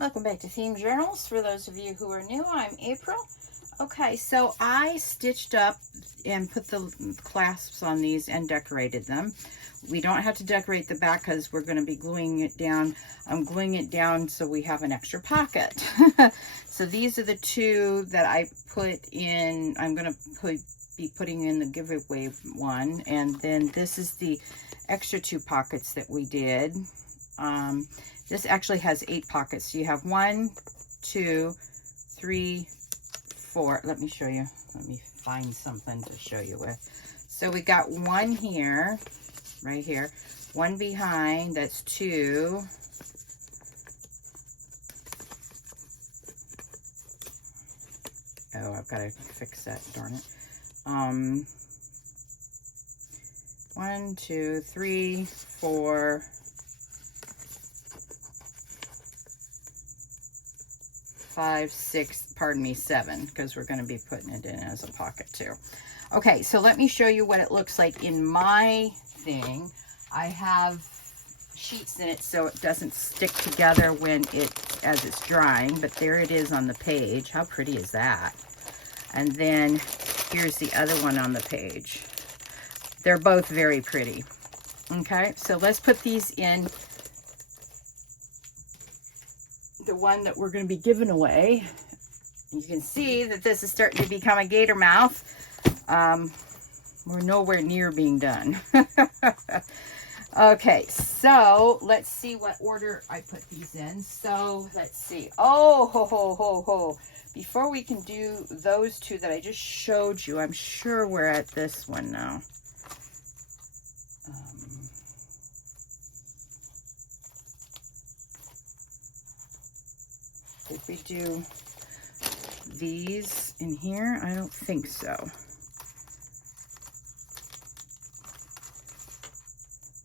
Welcome back to Themed Journals. For those of you who are new, I'm April. Okay, so I stitched up and put the clasps on these and decorated them. We don't have to decorate the back because we're going to be gluing it down. I'm gluing it down so we have an extra pocket. So these are the two that I put in. I'm going to be putting in the giveaway one. And then this is the extra two pockets that we did. This actually has 8 pockets. So you have 1, 2, 3, 4. Let me show you. Let me find something to show you with. So we got 1 here, right here. 1 behind, that's 2. Oh, I've got to fix that, darn it. 1, 2, 3, 4, 5, 6, pardon me, 7, because we're going to be putting it in as a pocket too. Okay, so let me show you what it looks like in my thing. I have sheets in it so it doesn't stick together as it's drying, but there it is on the page. How pretty is that? And then here's the other one on the page. They're both very pretty. Okay, so let's put these in the one that we're going to be giving away. You can see that this is starting to become a gator mouth. We're nowhere near being done. Okay, so let's see what order I put these in. So let's see. Oh, ho, ho, ho, ho. Before we can do those two that I just showed you, I'm sure we're at this one now. Did we do these in here? I don't think so.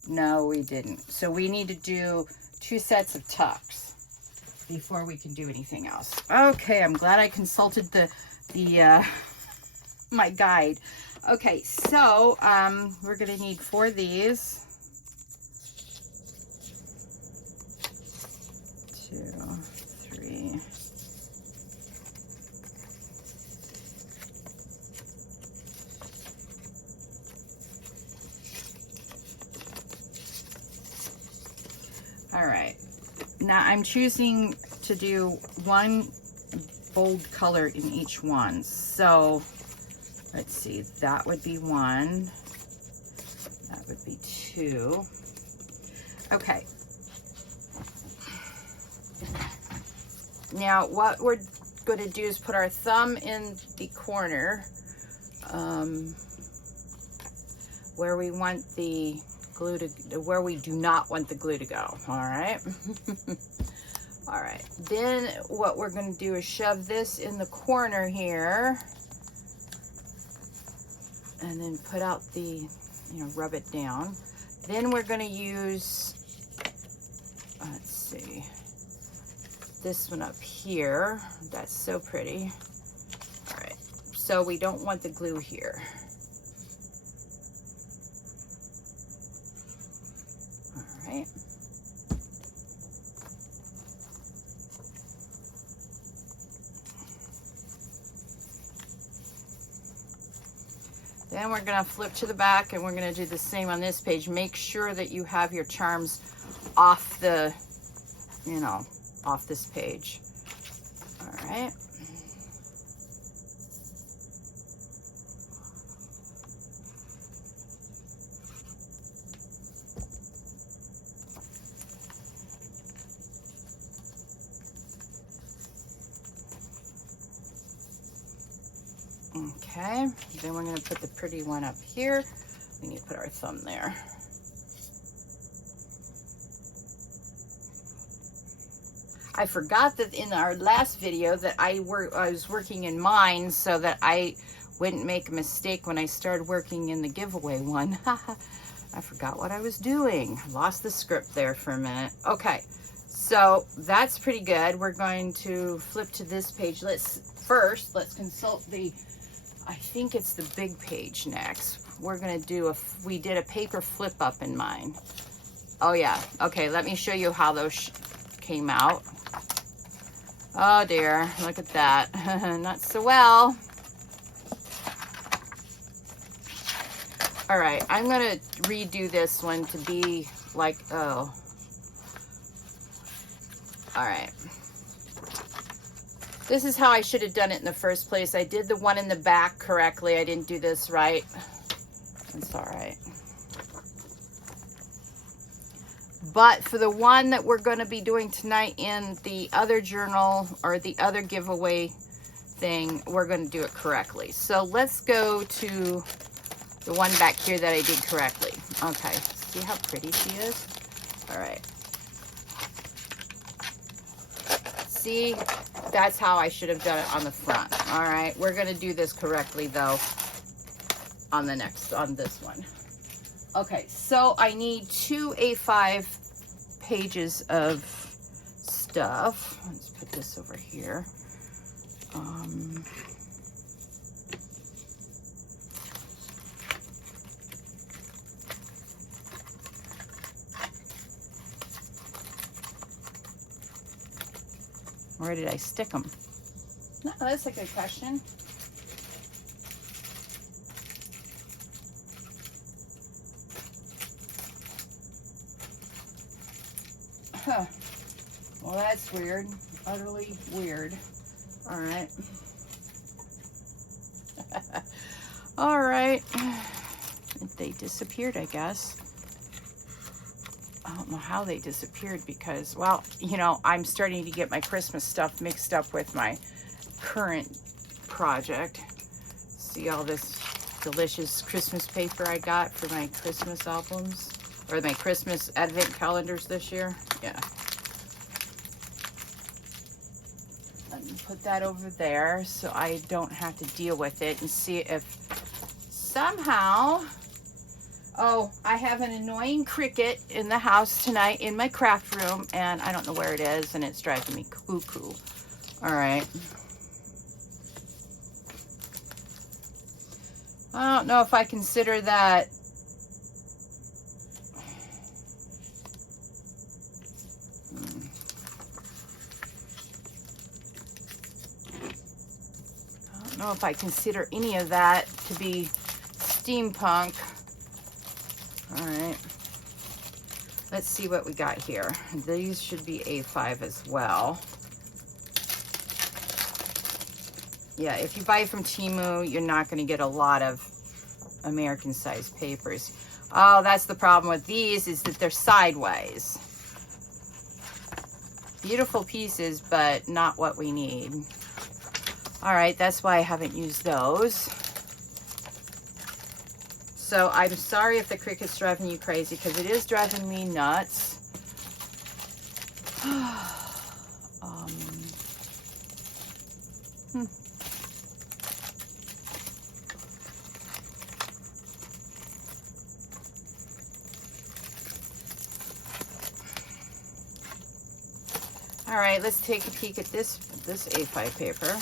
No, we didn't. So we need to do 2 sets of tucks before we can do anything else. Okay, I'm glad I consulted my guide. Okay, so we're gonna need 4 of these. 2, 3. All right, now I'm choosing to do 1 bold color in each one. So let's see, that would be 1, that would be 2. Okay. Now what we're going to do is put our thumb in the corner where we want the glue where we do not want the glue to go. All right. All right, then what we're going to do is shove this in the corner here and then put out the, rub it down. Then we're going to use, let's see, this one up here. That's so pretty. All right, so we don't want the glue here. All right. Then we're going to flip to the back and we're going to do the same on this page. Make sure that you have your charms off the, off this page. All right. Okay, then we're going to put the pretty one up here. We need to put our thumb there. I forgot that in our last video that I was working in mine so that I wouldn't make a mistake when I started working in the giveaway one. I forgot what I was doing. I lost the script there for a minute. Okay, so that's pretty good. We're going to flip to this page. Let's consult the, I think it's the big page next. We're gonna do we did a paper flip up in mine. Oh yeah, okay, let me show you how those came out. Oh dear, look at that. Not so well. All right, I'm gonna redo this one to be like, oh. All right. This is how I should have done it in the first place. I did the one in the back correctly. I didn't do this right. It's all right. But for the one that we're going to be doing tonight in the other journal or the other giveaway thing, we're going to do it correctly. So let's go to the one back here that I did correctly. Okay, see how pretty she is? All right. See, that's how I should have done it on the front. All right, we're going to do this correctly though on the next, on this one. Okay, so I need 2 A5 pages of stuff. Let's put this over here. Where did I stick them? No, that's a good question. Huh. Well, that's weird. Utterly weird. All right. All right. They disappeared, I guess. I don't know how they disappeared because, well, you know, I'm starting to get my Christmas stuff mixed up with my current project. See all this delicious Christmas paper I got for my Christmas albums? Or my Christmas advent calendars this year. Yeah. Let me put that over there so I don't have to deal with it and see if somehow... Oh, I have an annoying cricket in the house tonight in my craft room, and I don't know where it is, and it's driving me cuckoo. All right. I don't know if I consider that... I don't know if I consider any of that to be steampunk. All right, let's see what we got here. These should be A5 as well. Yeah, if you buy from Temu, you're not going to get a lot of American size papers. Oh, that's the problem with these, is that they're sideways. Beautiful pieces, but not what we need. All right, that's why I haven't used those. So I'm sorry if the cricket's driving you crazy, because it is driving me nuts. All right, let's take a peek at this A5 paper.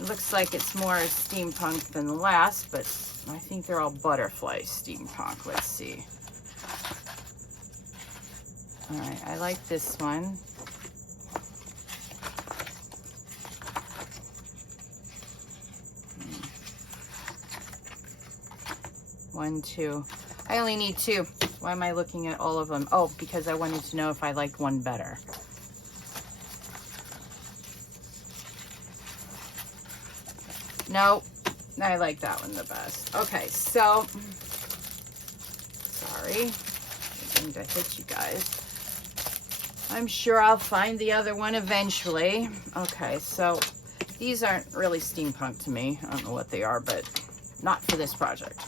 It looks like it's more steampunk than the last, but I think they're all butterfly steampunk. Let's see. All right, I like this one. One, two. I only need 2. Why am I looking at all of them? Oh, because I wanted to know if I liked one better. Nope. I like that one the best. Okay, so, sorry, I didn't mean to hit you guys. I'm sure I'll find the other one eventually. Okay, so these aren't really steampunk to me. I don't know what they are, but not for this project.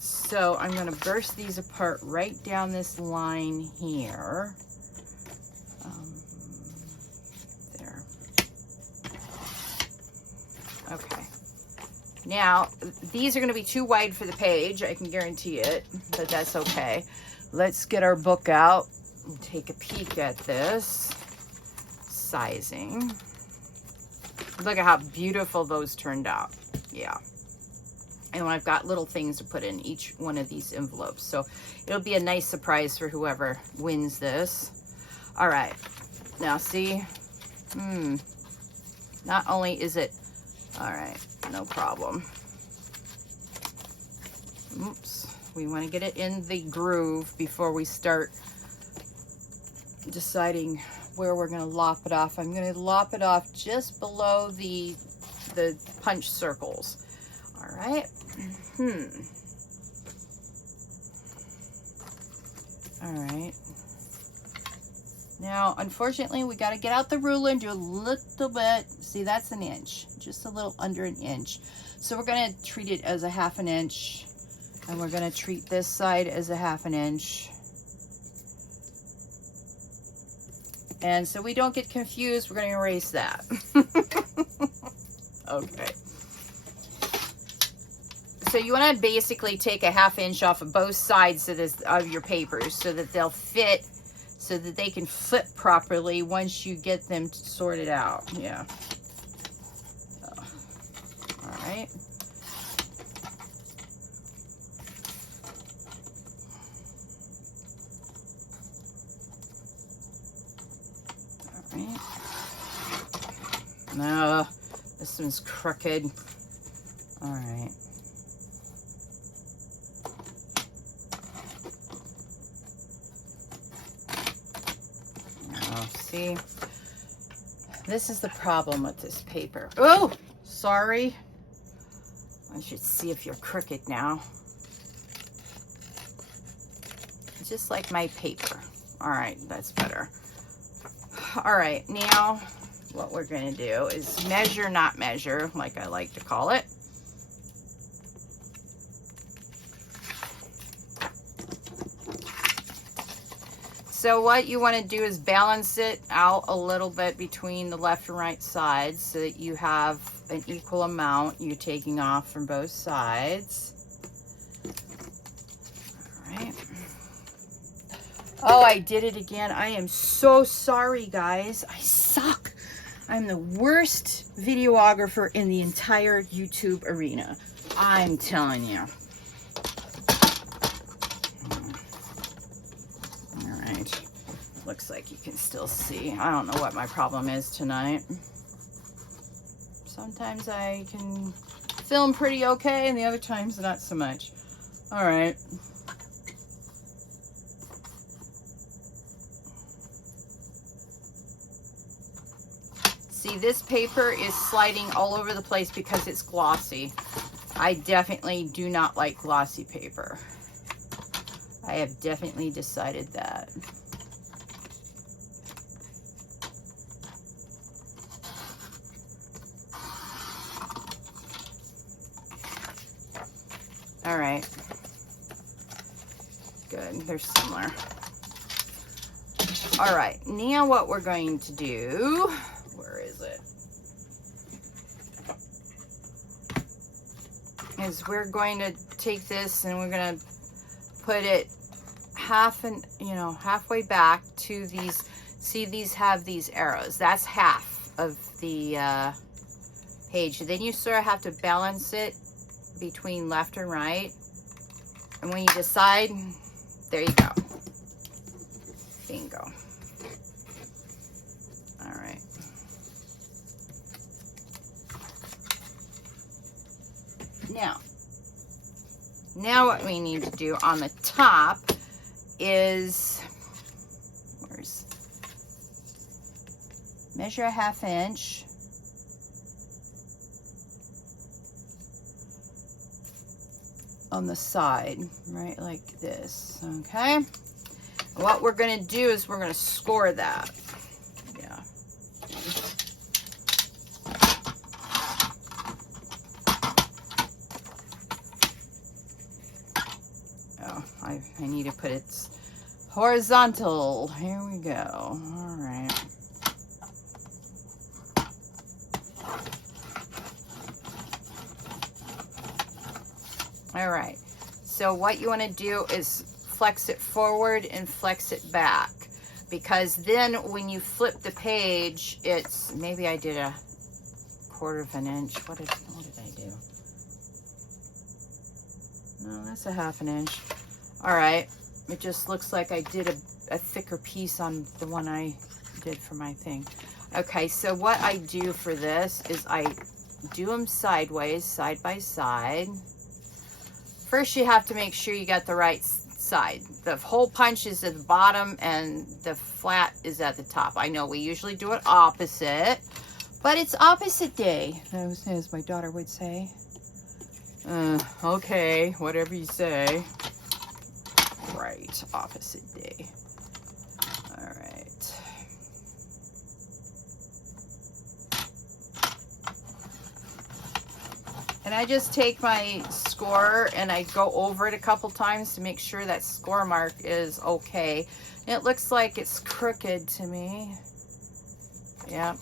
So I'm going to burst these apart right down this line here. There. Okay. Now, these are going to be too wide for the page. I can guarantee it, but that's okay. Let's get our book out and take a peek at this sizing. Look at how beautiful those turned out. Yeah. And I've got little things to put in each one of these envelopes. So it'll be a nice surprise for whoever wins this. All right. Now see, not only is it, all right, no problem. Oops, we want to get it in the groove before we start deciding where we're going to lop it off. I'm going to lop it off just below the punch circles. All right. All right. Now, unfortunately, we got to get out the ruler and do a little bit. See, that's an inch, just a little under an inch. So we're going to treat it as a 1/2 inch, and we're going to treat this side as a 1/2 inch. And so we don't get confused, we're going to erase that. Okay. So you want to basically take a 1/2 inch off of both sides of your papers so that they'll fit, so that they can flip properly once you get them sorted out. Yeah. All right. All right. No, this one's crooked. All right. See, this is the problem with this paper. Oh, sorry. I should see if you're crooked now. Just like my paper. All right, that's better. All right, now what we're going to do is measure, not measure, like I like to call it. So what you want to do is balance it out a little bit between the left and right sides so that you have an equal amount you're taking off from both sides. All right. Oh, I did it again. I am so sorry, guys. I suck. I'm the worst videographer in the entire YouTube arena. I'm telling you. Looks like you can still see. I don't know what my problem is tonight. Sometimes I can film pretty okay, and the other times not so much. All right. See, this paper is sliding all over the place because it's glossy. I definitely do not like glossy paper. I have definitely decided that. All right, good, they're similar. All right, now what we're going to do, where is it? Is we're going to take this and we're going to put it halfway back to these. See, these have these arrows. That's half of the page. Then you sort of have to balance it between left and right, and when you decide, there you go. Bingo. All right. Now what we need to do on the top is, measure a 1/2 inch. On the side, right like this, okay? What we're gonna do is we're gonna score that. Yeah. Oh, I need to put it horizontal. Here we go. All right. All right, so what you want to do is flex it forward and flex it back, because then when you flip the page, it's, maybe I did a 1/4 inch. What did I do? No, that's a 1/2 inch. All right, it just looks like I did a thicker piece on the one I did for my thing. Okay, so what I do for this is I do them sideways, side by side. First, you have to make sure you got the right side. The hole punch is at the bottom and the flat is at the top. I know we usually do it opposite, but it's opposite day, as my daughter would say. Okay, whatever you say. Right, opposite day. All right. And I just take my score and I go over it a couple times to make sure that score mark is okay. And it looks like it's crooked to me. Yep.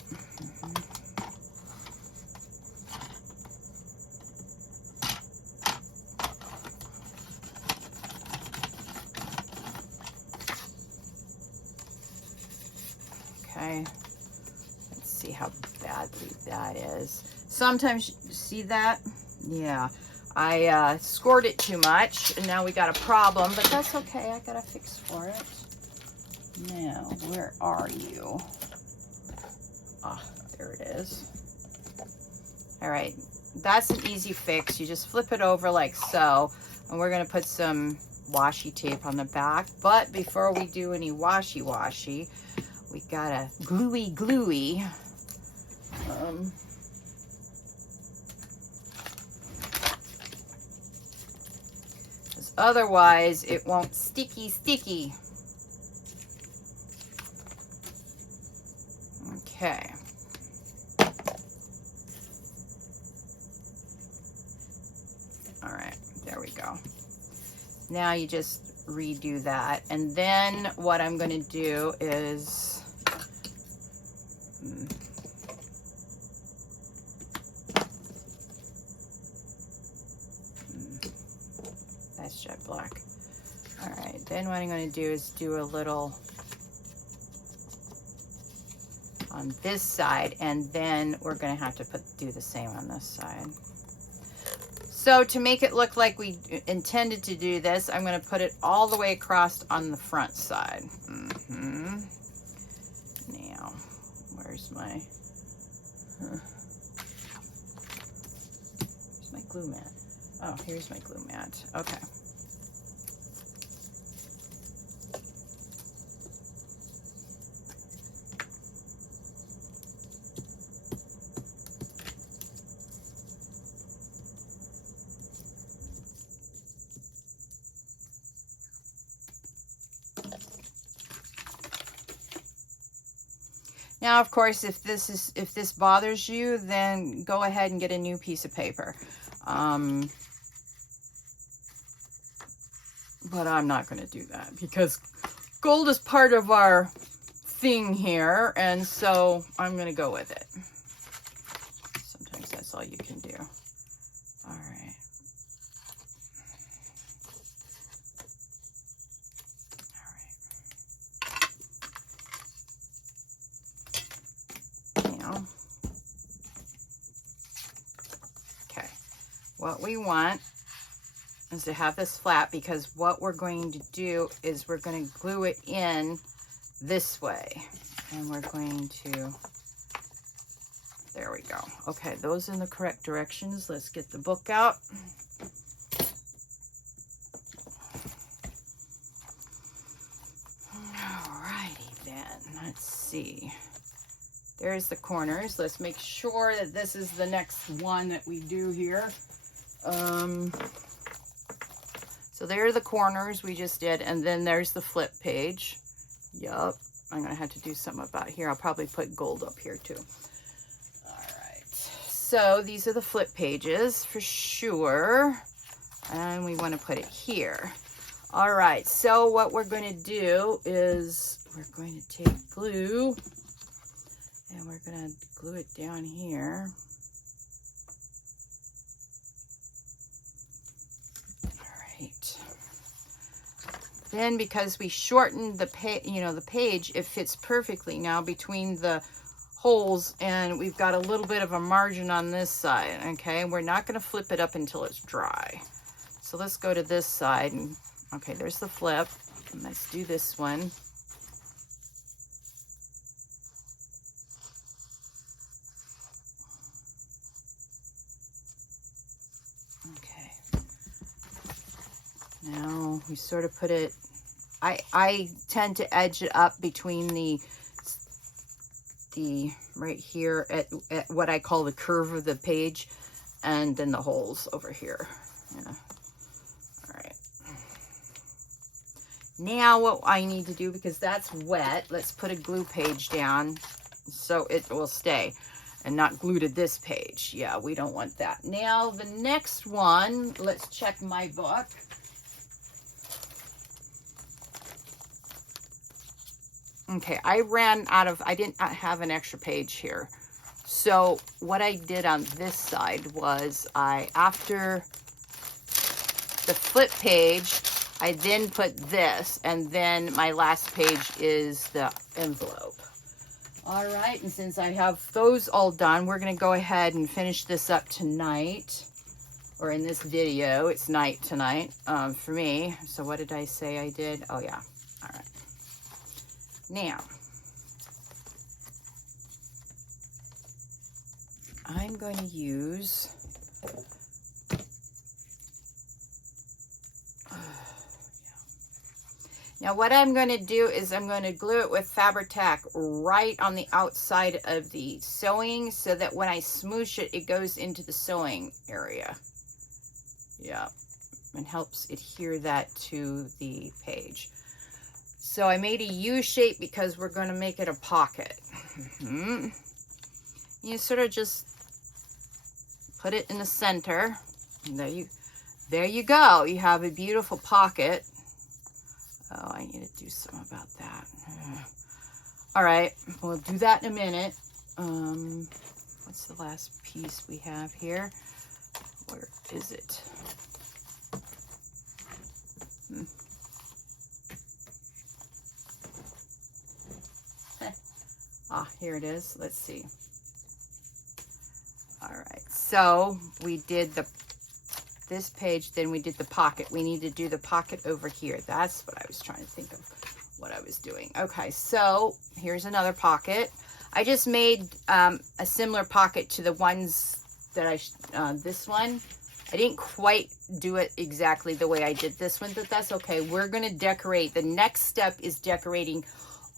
Okay. Let's see how badly that is. Sometimes, you see that? Yeah, I scored it too much, and now we got a problem, but that's okay. I got a fix for it. Now, where are you? Ah, there it is. All right, that's an easy fix. You just flip it over like so, and we're going to put some washi tape on the back. But before we do any washi, we got a gluey. Otherwise, it won't sticky. Okay. All right, there we go. Now you just redo that. And then what I'm going to do is that's jet black. All right, then what I'm going to do is do a little on this side, and then we're going to have to do the same on this side. So to make it look like we intended to do this, I'm going to put it all the way across on the front side. Now, where's my glue mat? Oh, here's my glue mat. Okay. Now, of course, if this bothers you, then go ahead and get a new piece of paper. But I'm not going to do that because gold is part of our thing here, and so I'm going to go with it. Sometimes that's all you can do. All right. Now, okay, what we want is to have this flat, because what we're going to do is we're going to glue it in this way, and we're going to, there we go. Okay, those in the correct directions. Let's get the book out. Alrighty then, let's see. There's the corners. Let's make sure that this is the next one that we do here. So there are the corners we just did, and then there's the flip page. Yup, I'm gonna have to do something about here. I'll probably put gold up here too. All right, so these are the flip pages for sure, and we want to put it here. All right, so what we're going to do is we're going to take glue, and we're going to glue it down here. Then, because we shortened the page, it fits perfectly now between the holes, and we've got a little bit of a margin on this side. Okay, we're not going to flip it up until it's dry. So let's go to this side, and okay, there's the flip. And let's do this one. we sort of put it, I tend to edge it up between the right here at what I call the curve of the page, and then the holes over here. Yeah. All right. Now what I need to do, because that's wet, let's put a glue page down so it will stay and not glue to this page. Yeah, we don't want that. Now the next one, let's check my book. Okay, I ran out of, I didn't have an extra page here. So what I did on this side was after the flip page, I then put this, and then my last page is the envelope. All right, and since I have those all done, we're gonna go ahead and finish this up tonight, or in this video. It's night tonight for me. So what did I say I did? Oh yeah, all right. Now, I'm going to use now what I'm going to do is I'm going to glue it with Fabri-Tac right on the outside of the sewing, so that when I smoosh it, it goes into the sewing area. Yeah, and helps adhere that to the page. So I made a U shape because we're going to make it a pocket. You sort of just put it in the center. And there you go. You have a beautiful pocket. Oh, I need to do something about that. All right, we'll do that in a minute. What's the last piece we have here? Where is it? Ah, here it is. Let's see. All right, so we did this page, then we did the pocket. We need to do the pocket over here. That's what I was trying to think of what I was doing. Okay, so here's another pocket. I just made a similar pocket to the ones that this one. I didn't quite do it exactly the way I did this one, but that's okay. We're gonna decorate. The next step is decorating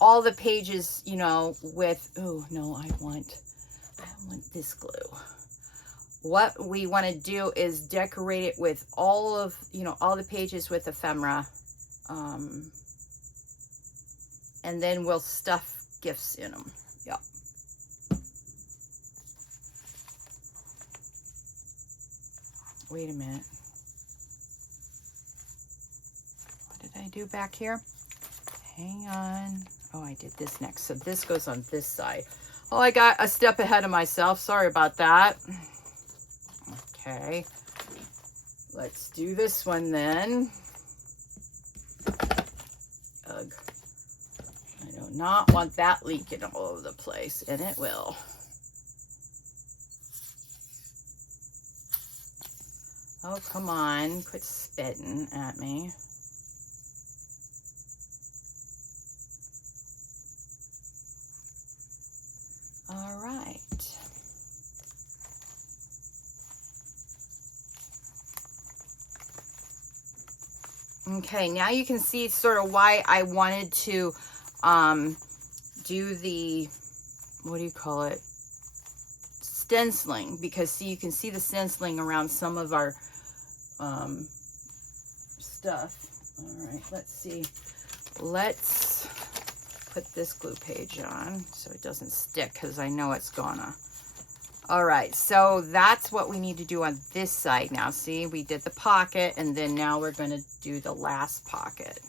all the pages, you know, with, oh no, I want this glue. What we want to do is decorate it with all of, you know, all the pages with ephemera. And then we'll stuff gifts in them. Yep. Wait a minute. What did I do back here? Hang on. Oh, I did this next. So this goes on this side. Oh, I got a step ahead of myself. Sorry about that. Okay. Let's do this one then. Ugh. I do not want that leaking all over the place, and it will. Oh, come on. Quit spitting at me. All right. Okay, now you can see sort of why I wanted to do the, what do you call it? Stenciling, because see, you can see the stenciling around some of our stuff. All right, let's see. Let's put this glue page on so it doesn't stick, because I know it's gonna. All right, so that's what we need to do on this side now. See, we did the pocket, and then now we're gonna do the last pocket.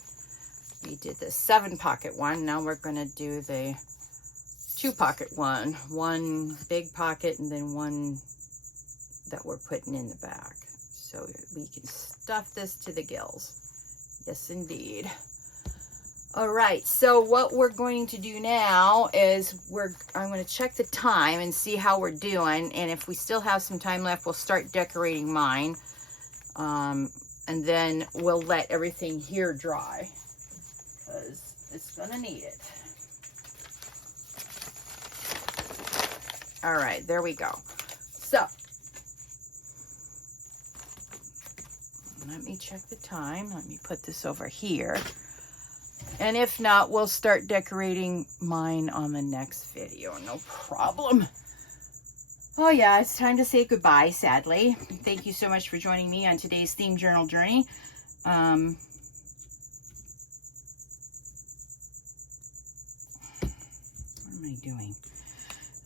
We did the 7 pocket one. Now we're gonna do the 2 pocket one. One big pocket, and then one that we're putting in the back. So we can stuff this to the gills. Yes, indeed. All right, so what we're going to do now is I'm going to check the time and see how we're doing, and if we still have some time left, we'll start decorating mine, and then we'll let everything here dry, because it's going to need it. All right, there we go. So Let me check the time. Let me put this over here. And if not, we'll start decorating mine on the next video. No problem. Oh yeah, it's time to say goodbye, sadly. Thank you so much for joining me on today's theme journal journey. What am I doing?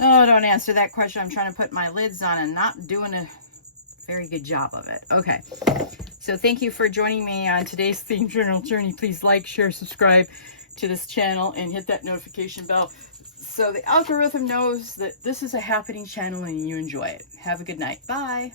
Oh, don't answer that question. I'm trying to put my lids on and not doing a very good job of it. Okay. So thank you for joining me on today's theme journal journey. Please like, share, subscribe to this channel, and hit that notification bell so the algorithm knows that this is a happening channel and you enjoy it. Have a good night. Bye.